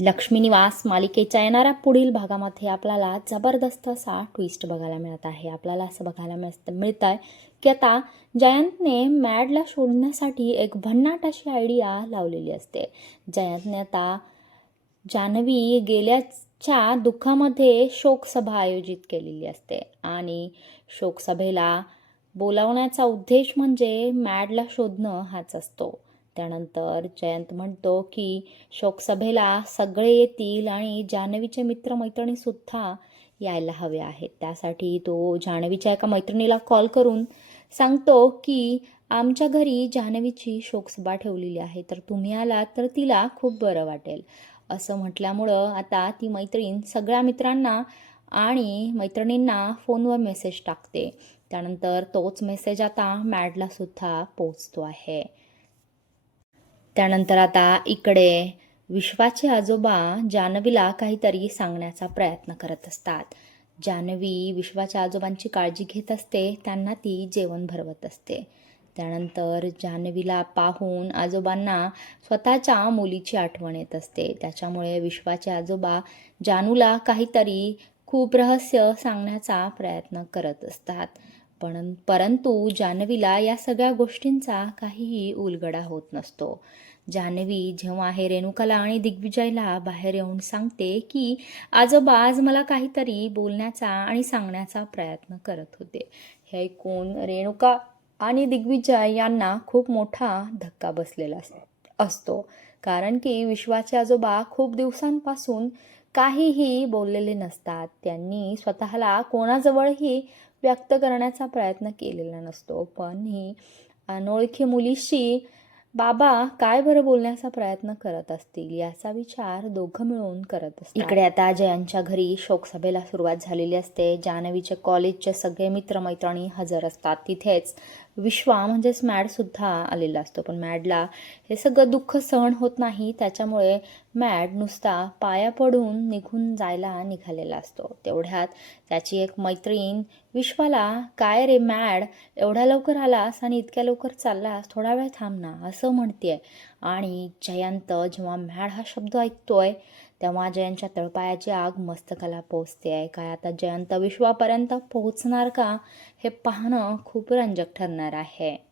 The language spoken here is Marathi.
लक्ष्मी निवास मालिकेच्या येणाऱ्या पुढील भागामध्ये आपल्याला जबरदस्त असा ट्विस्ट बघायला मिळत आहे. आपल्याला असं बघायला मिळत मिळत आहे की आता जयंतने मॅडला शोधण्यासाठी एक भन्नाट अशी आयडिया लावलेली असते. जयंतने आता जान्हवी गेल्याच्या दुःखामध्ये शोकसभा आयोजित केलेली असते आणि शोकसभेला बोलावण्याचा उद्देश म्हणजे मॅडला शोधणं हाच असतो. त्यानंतर जयंत म्हणतो की शोकसभेला सगळे येतील आणि जान्हवीचे मित्रमैत्रिणीसुद्धा यायला हवे आहेत. त्यासाठी तो जान्हवीच्या एका मैत्रिणीला कॉल करून सांगतो की आमच्या घरी जान्हवीची शोकसभा ठेवलेली आहे तर तुम्ही आलात तर तिला खूप बरं वाटेल. असं म्हटल्यामुळं आता ती मैत्रीण सगळ्या मित्रांना आणि मैत्रिणींना फोनवर मेसेज टाकते. त्यानंतर तोच मेसेज आता मॅडला सुद्धा पोचतो आहे. त्यानंतर आता इकडे विश्वाचे आजोबा जानवीला काहीतरी सांगण्याचा प्रयत्न करत असतात. जान्हवी विश्वाच्या आजोबांची काळजी घेत असते त्यांना ती जेवण भरवत असते. त्यानंतर जान्हवीला पाहून आजोबांना स्वतःच्या मुलीची आठवण येत असते. त्याच्यामुळे विश्वाचे आजोबा जानूला काहीतरी खूप रहस्य सांगण्याचा प्रयत्न करत असतात. पण परंतु जान्हवीला या सगळ्या गोष्टींचा काहीही उलगडा होत नसतो. जान्हवी जेव्हा हे रेणुकाला आणि दिग्विजयला बाहेर येऊन सांगते की आजोबा आज मला काहीतरी बोलण्याचा आणि सांगण्याचा प्रयत्न करत होते. हे ऐकून रेणुका आणि दिग्विजय यांना खूप मोठा धक्का बसलेला असतो. कारण की विश्वाचे आजोबा खूप दिवसांपासून काहीही बोललेले नसतात. त्यांनी स्वतःला कोणाजवळही व्यक्त करण्याचा प्रयत्न केलेला नसतो. पण ही अनोळखी मुलीशी बाबा काय बरं बोलण्याचा प्रयत्न करत असतील याचा विचार दोघं मिळून करत असतात. इकडे आता जयांच्या घरी शोकसभेला सुरुवात झालेली असते. जान्हवीचे कॉलेजचे सगळे मित्रमैत्रिणी हजर असतात. तिथेच विश्वा म्हणजेच मॅडसुद्धा आलेला असतो. पण मॅडला हे सगळं दुःख सहन होत नाही. त्याच्यामुळे मॅड नुसता पाया पडून निघून जायला निघालेला असतो. तेवढ्यात त्याची एक मैत्रीण विश्वाला काय रे मॅड एवढ्या लवकर आलास आणि इतक्या लवकर चाललास? थोडा वेळ थांब ना असं म्हणते आणि जयंत जेव्हा मॅड हा शब्द ऐकतोय तेव्हा जयंतच्या तळपायाची आग मस्तकाला पोचते आहे. काय आता जयंत विश्वापर्यंत पोहोचणार का? हे पाहणं खूप रंजक ठरणार आहे.